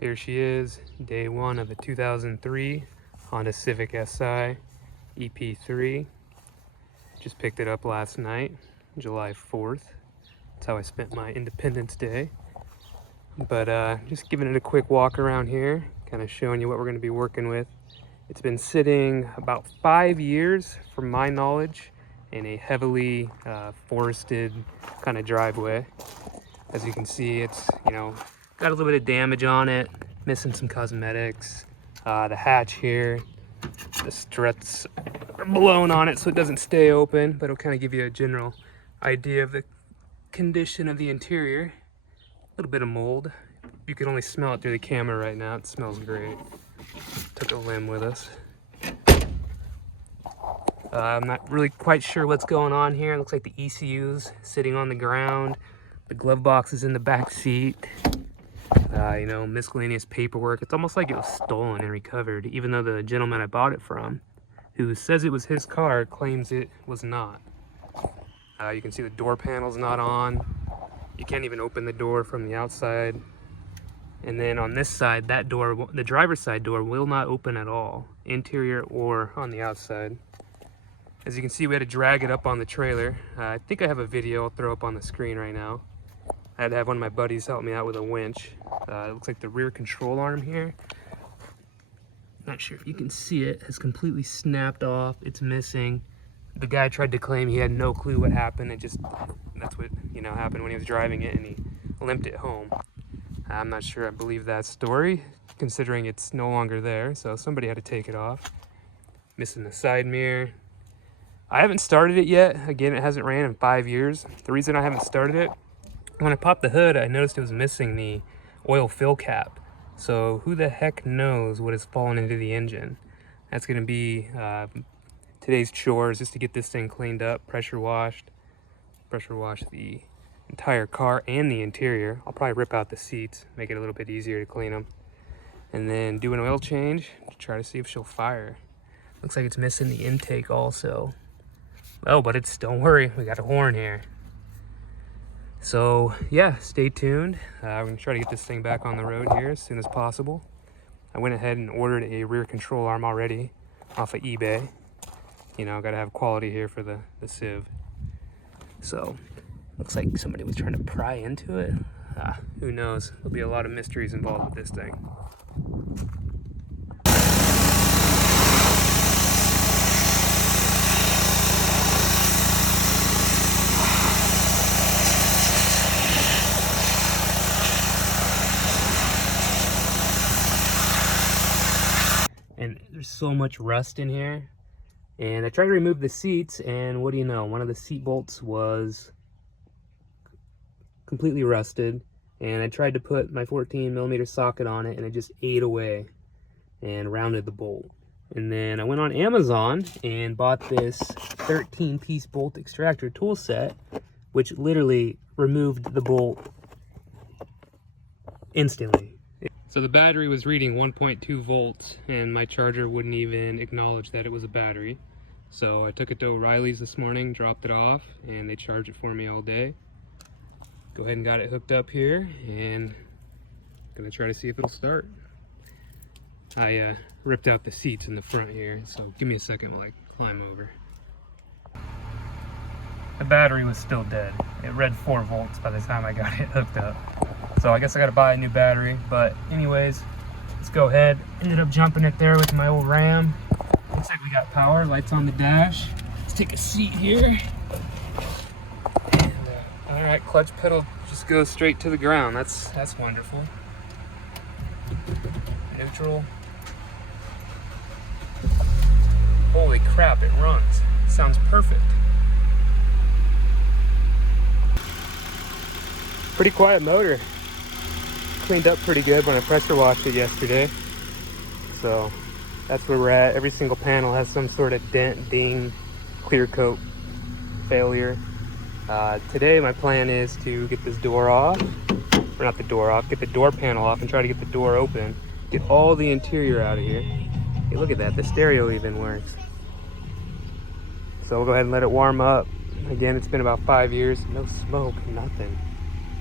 Here she is, day one of the 2003 Honda Civic Si EP3. Just picked it up last night, July 4th. That's how I spent my Independence Day. But just giving it a quick walk around here, kind of showing you what we're going to be working with. It's been sitting about 5 years, from my knowledge, in a heavily forested kind of driveway. As you can see, it's, got a little bit of damage on it, missing some cosmetics. The hatch here, the struts are blown on it so it doesn't stay open, but it'll kind of give you a general idea of the condition of the interior. A little bit of mold. You can only smell it through the camera right now. It smells great. Took a limb with us. I'm not really quite sure what's going on here. It looks like the ECU's sitting on the ground. The glove box is in the back seat. Miscellaneous paperwork. It's almost like it was stolen and recovered, even though the gentleman I bought it from, who says it was his car, claims it was not. You can see the door panel's not on. You can't even open the door from the outside. And then on this side, that door, the driver's side door, will not open at all, interior or on the outside. As you can see, we had to drag it up on the trailer. I think I have a video I'll throw up on the screen right now. I had to have one of my buddies help me out with a winch. It looks like the rear control arm here, not sure if you can see it, has completely snapped off. It's missing. The guy tried to claim he had no clue what happened. That's what happened when he was driving it, and he limped it home. I'm not sure I believe that story, considering it's no longer there, so somebody had to take it off. Missing the side mirror. I haven't started it yet. Again, it hasn't ran in 5 years. The reason I haven't started it, when I popped the hood, I noticed it was missing the oil fill cap. So who the heck knows what has fallen into the engine? That's going to be today's chores, just to get this thing cleaned up, pressure washed the entire car and the interior. I'll probably rip out the seats, make it a little bit easier to clean them, and then do an oil change to try to see if she'll fire. Looks like it's missing the intake also. Oh, but don't worry, we got a horn here. So yeah, stay tuned. We're gonna try to get this thing back on the road here as soon as possible. I went ahead and ordered a rear control arm already off of eBay. Gotta have quality here for the Civ. So looks like somebody was trying to pry into it. Who knows? There'll be a lot of mysteries involved with this thing. And there's so much rust in here. And I tried to remove the seats, and what do you know? One of the seat bolts was completely rusted. And I tried to put my 14mm socket on it, and it just ate away and rounded the bolt. And then I went on Amazon and bought this 13-piece bolt extractor tool set, which literally removed the bolt instantly. So the battery was reading 1.2 volts, and my charger wouldn't even acknowledge that it was a battery. So I took it to O'Reilly's this morning, dropped it off, and they charged it for me all day. Go ahead and got it hooked up here, and gonna try to see if it'll start. I ripped out the seats in the front here, so give me a second while I climb over. The battery was still dead. It read 4 volts by the time I got it hooked up. So I guess I gotta buy a new battery, but anyways, let's go ahead. Ended up jumping it there with my old Ram. Looks like we got power, lights on the dash. Let's take a seat here. And all right, clutch pedal just goes straight to the ground. That's wonderful. Neutral. Holy crap, it runs. Sounds perfect. Pretty quiet motor. Cleaned up pretty good when I pressure washed it yesterday. So that's where we're at. Every single panel has some sort of dent, ding, clear coat failure. Today my plan is to get this door off, or not the door off, get the door panel off and try to get the door open. Get all the interior out of here. Hey, look at that, the stereo even works. So we'll go ahead and let it warm up. Again, it's been about 5 years, no smoke, nothing.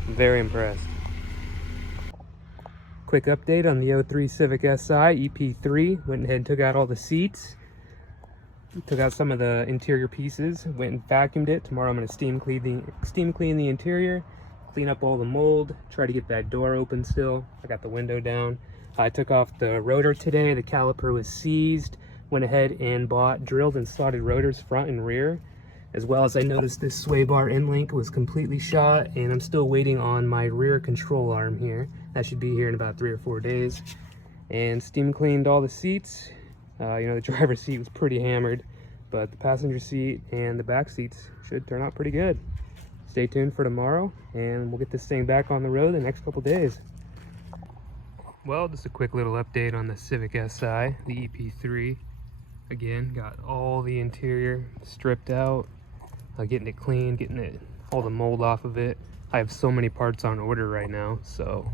I'm very impressed. Quick update on the 03 Civic Si EP3. Went ahead and took out all the seats. Took out some of the interior pieces. Went and vacuumed it. Tomorrow I'm going to steam clean the interior, clean up all the mold, try to get that door open still. I got the window down. I took off the rotor today. The caliper was seized. Went ahead and bought drilled and slotted rotors front and rear. As well as I noticed this sway bar end link was completely shot, and I'm still waiting on my rear control arm here. That should be here in about 3 or 4 days. And steam cleaned all the seats. The driver's seat was pretty hammered, but the passenger seat and the back seats should turn out pretty good. Stay tuned for tomorrow, and we'll get this thing back on the road the next couple days. Well, just a quick little update on the Civic Si, the EP3. Again, got all the interior stripped out. Getting it clean, getting all the mold off of it. I have so many parts on order right now, so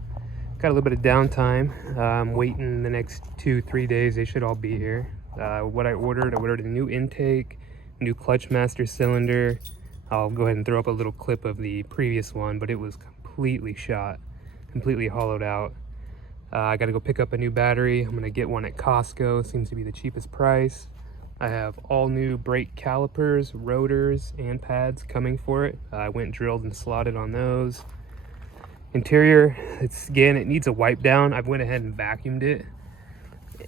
got a little bit of downtime. I'm waiting the next 2-3 days. They should all be here. What I ordered a new intake, new clutch master cylinder. I'll go ahead and throw up a little clip of the previous one, but it was completely shot, completely hollowed out. I got to go pick up a new battery. I'm going to get one at Costco. Seems to be the cheapest price. I have all new brake calipers, rotors, and pads coming for it. I went drilled and slotted on those. Interior, it needs a wipe down. I've went ahead and vacuumed it,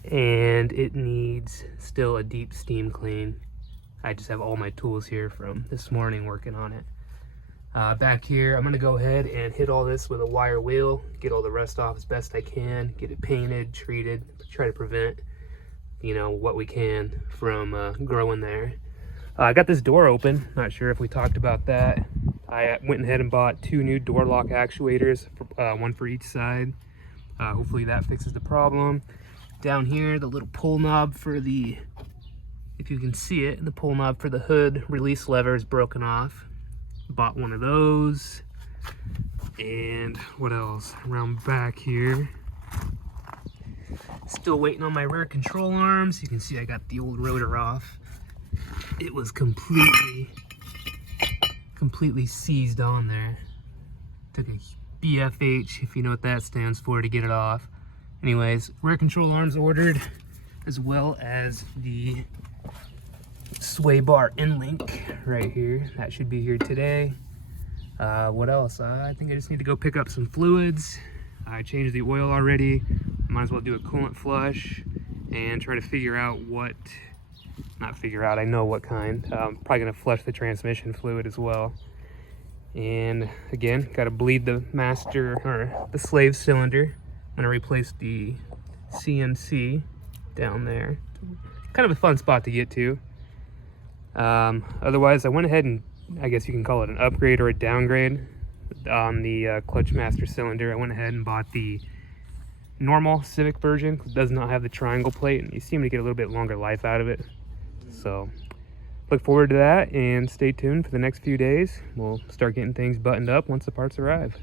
and it needs still a deep steam clean. I just have all my tools here from this morning working on it. Back here, I'm gonna go ahead and hit all this with a wire wheel, get all the rust off as best I can, get it painted, treated, try to prevent what we can from growing there. I got this door open. Not sure if we talked about that. I went ahead and bought 2 new door lock actuators, one for each side. Hopefully that fixes the problem. Down here, the little pull knob for the, if you can see it, the pull knob for the hood release lever is broken off. Bought one of those. And what else? Around back here, still waiting on my rear control arms. You can see I got the old rotor off. It was completely seized on there. Took a BFH, if you know what that stands for, to get it off. Anyways, rear control arms ordered, as well as the sway bar end link right here. That should be here today. What else? I think I just need to go pick up some fluids. I changed the oil already. Might as well do a coolant flush and try to figure out I know what kind. Probably gonna flush the transmission fluid as well. And again, gotta bleed the the slave cylinder. I'm gonna replace the CMC down there. Kind of a fun spot to get to. Otherwise, I went ahead and, I guess you can call it an upgrade or a downgrade on the clutch master cylinder. I went ahead and bought the normal Civic version. It does not have the triangle plate, and you seem to get a little bit longer life out of it. So look forward to that, and stay tuned for the next few days. We'll start getting things buttoned up once the parts arrive.